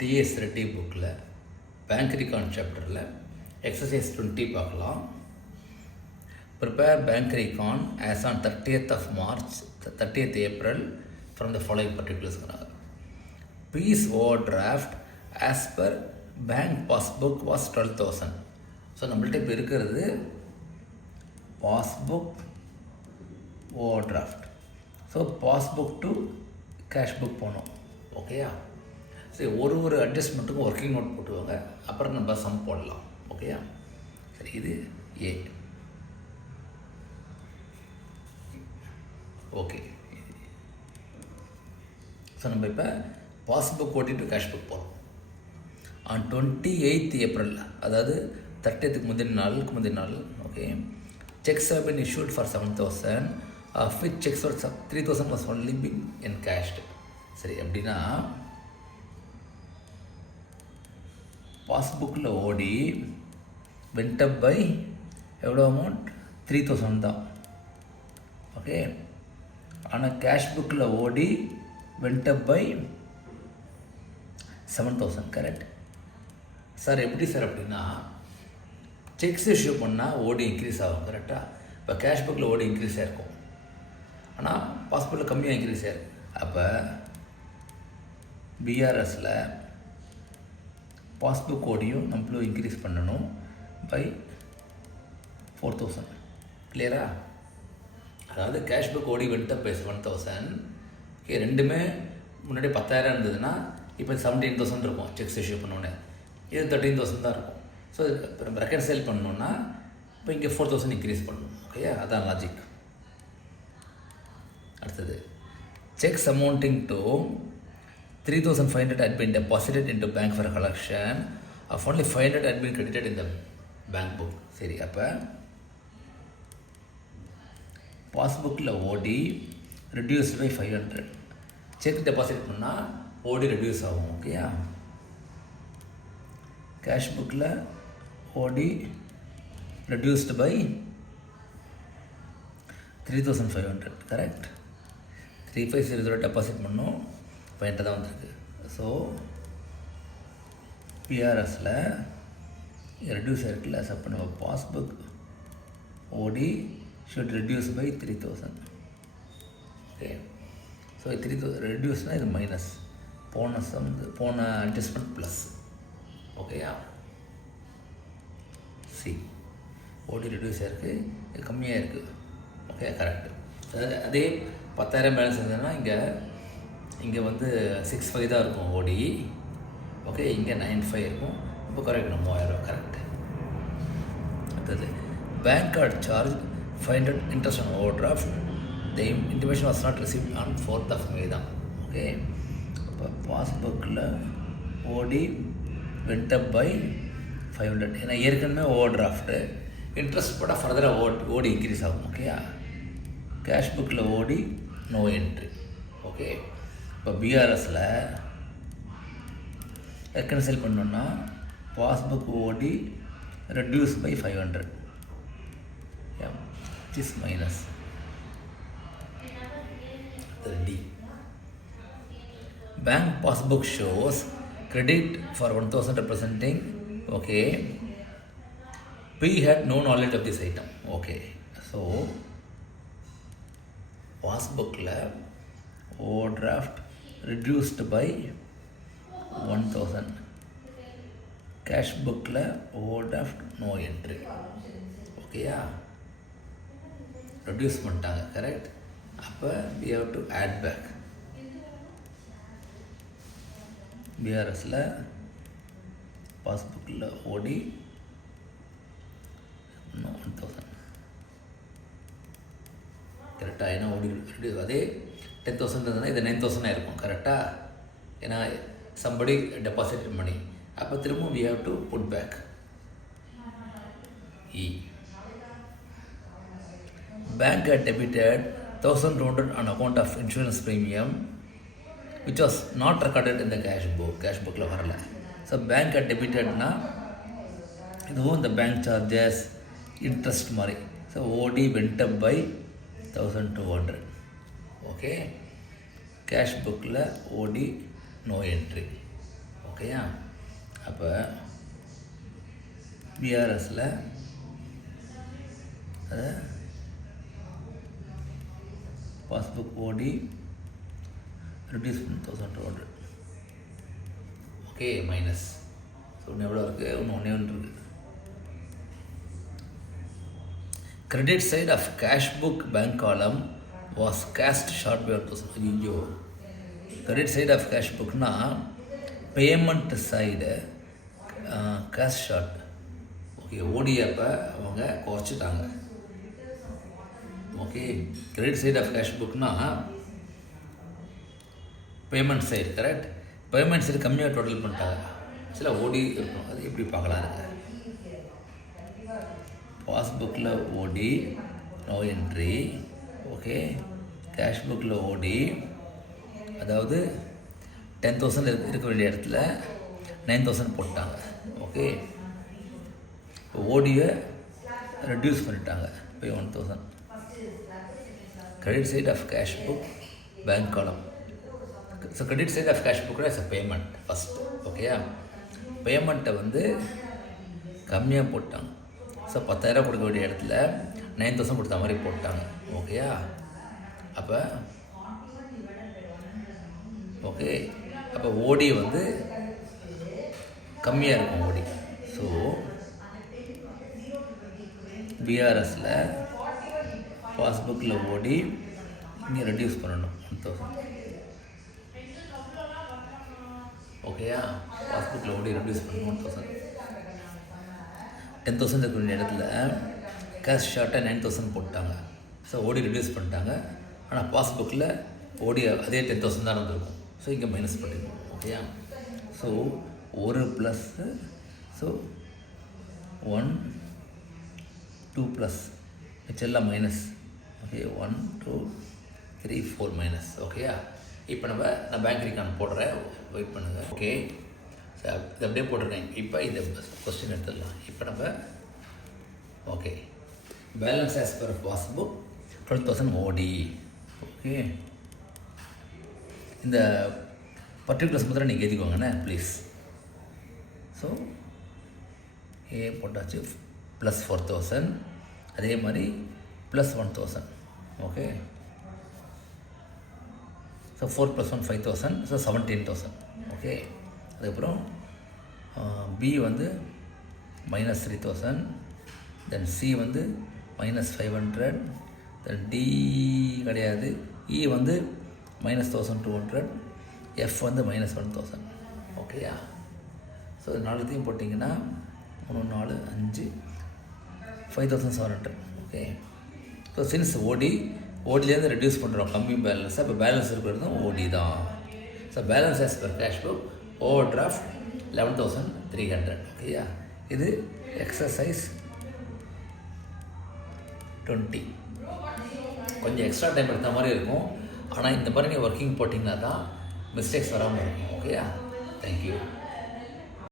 DS Reddy புக்கில் bank record சாப்டரில் exercise 20 பார்க்கலாம். Prepare bank record as on 30th April from the following particulars. Fees overdraft as per bank passbook was 12,000. So நம்மள்ட்ட இப்போ இருக்கிறது passbook overdraft. So passbook to cash book போகணும். ஓகேயா? சரி, ஒரு அட்ஜஸ்ட்மெண்ட்டுக்கும் ஒர்க்கிங் நோட் போட்டுவாங்க, அப்புறம் நம்ம சம் போடலாம். ஓகேயா? சரி, இது ஏ. ஓகே, ஸோ நம்ம இப்போ பாஸ்புக் ஓட்டிட்டு கேஷ் புக் போகிறோம். ஆன் 28th April, அதாவது 30th முந்தின நாள். Okay, checks have been issued for 7,000, of which checks for 3,000 was only been encashed. சரி, அப்படின்னா பாஸ்புக்கில் ஓடி went up by எவ்வளோ அமௌண்ட்? 3,000 தான். ஓகே, ஆனால் கேஷ் புக்கில் ஓடி went up by 7,000. Correct sir? எப்படி சார் அப்படின்னா, செக்ஸ் இஷ்யூ பண்ணால் ஓடி இன்க்ரீஸ் ஆகும். கரெக்டாக? இப்போ கேஷ் புக்கில் ஓடி இன்க்ரீஸ் ஆகிருக்கும், ஆனால் பாஸ்புக்கில் கம்மியாக இன்க்ரீஸ் ஆகிருக்கும். அப்போ பிஆர்எஸில் பாஸ்புக் ஓடியும் நம்மளும் இன்க்ரீஸ் பண்ணணும் பை 4,000. கிளியரா? அதாவது கேஷ் புக் ஓடி வந்துட்டு பை 7,000. ஓகே, ரெண்டுமே முன்னாடி 10,000 இருந்ததுன்னா இப்போ 17,000 இருக்கும். செக்ஸ் இஷ்யூ பண்ணோன்னே இது 13,000 தான் இருக்கும். ஸோ இப்போ நம்ம ரெக்கன்சைல் பண்ணணுன்னா இப்போ இங்கே 4,000 இன்க்ரீஸ் பண்ணணும். ஓகேயா? அதான் லாஜிக். அடுத்தது, sex amounting to 3,500 had been deposited into bank for collection, of only 500 had been credited in the bank book. சரி, அப்போ பாஸ்புக்கில் ஓடி ரெடியூஸ்ட் பை 500, செக் டெபாசிட் பண்ணால் ஓடி ரெடியூஸ் ஆகும். ஓகேயா? கேஷ் புக்கில் ஓடி ரெடியூஸ்டு பை 3,500. கரெக்ட்? 3,500 டெபாசிட் பண்ணோம், 500 தான் வந்திருக்கு. ஸோ பிஆர்எஸில் ரெடியூஸ் ஆகிருக்குல்ல, ஸோ அப்போ நம்ம passbook OD should reduce by 3,000. Okay, so 3,000 ரெடியூஸ்னால் இது மைனஸ், போன அட்ஜஸ்ட்மெண்ட் ப்ளஸ். ஓகேயா? சி, ஓடி ரெடியூஸ் ஆகிருக்கு, இது கம்மியாக இருக்குது. Okay, correct. அதே 10,000 பேலன்ஸ் இருந்ததுன்னா இங்கே வந்து 6,500 தான் இருக்கும் ஓடி. ஓகே, இங்கே 9,500 இருக்கும். இப்போ கரெக்ட், 3,000. கரெக்டு. அடுத்தது, bank card charge 500 interest on over draft. The intimation was not receive on 4th May தான். ஓகே, இப்போ பாஸ்புக்கில் ஓடி went up by 500. ஏன்னா ஏற்கனவே ஓவர் டிராஃப்ட்டு, இன்ட்ரெஸ்ட் போட்டால் ஃபர்தராக ஓடி இன்க்ரீஸ் ஆகும். ஓகேயா? கேஷ் புக்கில் ஓடி நோ என்ட்ரி. ஓகே, இப்போ பிஆர்எஸில் ரெக்கன்சைல் பண்ணோன்னா passbook OD reduce by 500, which is minus. D, bank passbook shows credit for 1,000 representing. Okay, P had no knowledge of this item. Okay, so passbookல overdraft reduced by 1,000, cash bookல overdraft no entry. ஓகேயா? Reduce பண்ணிட்டாங்க. Correct? அப்போ we have to add back. பிஆர்எஸில் பாஸ்புக்கில் ஓடி 1,000. கரெக்டாக? ஏன்னா ஓடி reduce, அதே 10,000 இருந்ததுன்னா இது 9,000 இருக்கும். கரெக்டாக? ஏன்னா சம்படி டெபாசிட் மணி. அப்போ திரும்ப we have to put back. E, bank had debited 1,200 on account of insurance premium which was not recorded in the cash book. Cash புக்கில் வரல. ஸோ பேங்க் டெபிட்டட்னா இதுவும் இந்த பேங்க் சார்ஜஸ் இன்ட்ரெஸ்ட் மாதிரி. ஸோ ஓடி went up by 1,200. Okay, cash புக்கில் ஓடி no entry. ஓகேயா? அப்போ பிஆர்எஸில் அதை பாஸ்புக் ஓடி ரெடியூஸ் பண்ணி 1200. Okay, minus. ஸோ ஒன்று எவ்வளோ இருக்குது? ஒன்று இருக்குது. Credit side of cash book bank column was cast short by 1000. ஐயோ, credit side of cash bookனா payment side cash short. Okay, ஓடியப்போ அவங்க குறைச்சிட்டாங்க. Okay, credit side of cash புக்னா payment side, correct? Payment side கம்மியாக டோட்டல் பண்ணிட்டாங்க. சில ஓடி இருக்கும், அது எப்படி பார்க்கலாம் இருக்கு. பாஸ்புக்கில் ஓடி நோ என்ட்ரி. ஓகே, கேஷ் புக்கில் ஓடி, அதாவது 10,000 இருக்க வேண்டிய இடத்துல 9,000 போட்டாங்க. ஓகே, இப்போ ஓடியை ரெடியூஸ் பண்ணிட்டாங்க by 1,000. Credit side of cash book bank column. So credit side of cash புக்கில் இட்ஸ் அ பேமெண்ட் ஃபஸ்ட். ஓகேயா? பேமெண்ட்டை வந்து கம்மியாக போட்டாங்க. ஸோ 10,000 கொடுக்க வேண்டிய இடத்துல 9,000 கொடுத்த மாதிரி போட்டாங்க. ஓகேயா? அப்போ ஓகே, அப்போ ஓடி வந்து கம்மியாக இருக்கும் ஓடி. ஸோ பிஆர்எஸில் பாஸ்புக்கில் ஓடி இங்கே ரெடியூஸ் பண்ணணும் 1,000. ஓகேயா? பாஸ்புக்கில் ஓடி ரெடியூஸ் பண்ணணும் 1,000. 10,000 இருக்க வேண்டிய இடத்துல கேஷ் ஷார்ட்டாக 9,000 போட்டாங்க. ஸோ ஓடி ரெடியூஸ் பண்ணிட்டாங்க. ஆனால் பாஸ்புக்கில் ஓடி அதே 10,000 தான் இருந்திருக்கும். ஸோ இங்கே மைனஸ் பண்ணிடணும். ஓகேயா? ஸோ ஒரு ப்ளஸ்ஸு, ஸோ 1 2 ப்ளஸ், மிச்செல்லாம் மைனஸ். Okay, 1 2 3 4 minus. ஓகேயா? இப்போ நான் பேங்க் ரீகான் போடுறேன், வெயிட் பண்ணுங்கள். ஓகே, ஸோ இது அப்படியே போட்டிருக்கேன். இப்போ இந்த கொஸ்டின் எடுத்துடலாம். இப்போ நம்ம okay, balance as per passbook 12,000 ஓடி. ஓகே, இந்த பர்டிகுலர்ஸ் மாத்திரம் நீங்கள் எழுதிக்கோங்கண்ணே ப்ளீஸ். ஸோ ஏ போட்டாச்சு, ப்ளஸ் 4,000, அதே மாதிரி plus 1,000. Okay, so 4 + 1 5,000, so 17,000. Okay, அதுக்கப்புறம் பி வந்து மைனஸ் 3,000, தென் சி வந்து மைனஸ் 500, தென் டி கிடையாது, இ வந்து மைனஸ் 1,200, எஃப் வந்து மைனஸ் 1,000. ஓகேயா? ஸோ இது நாலுத்தையும் போட்டிங்கன்னா 3 4 5 5,700. ஓகே, ஸோ சின்ஸ் ஓடிலேருந்து ரெடியூஸ் பண்ணுறோம் கம்மி பேலன்ஸை, இப்போ பேலன்ஸ் இருக்கிறதும் ஓடி தான். So balance as per cash book over draft 11,300. ஓகேயா? இது எக்ஸசைஸ் 20. கொஞ்சம் எக்ஸ்ட்ரா டைம் எடுத்த மாதிரி இருக்கும். ஆனால் இந்த மாதிரி நீங்கள் ஒர்க்கிங் போட்டிங்கன்னா தான் மிஸ்டேக்ஸ் வராமல் இருக்கும். ஓகேயா? தேங்க்யூ.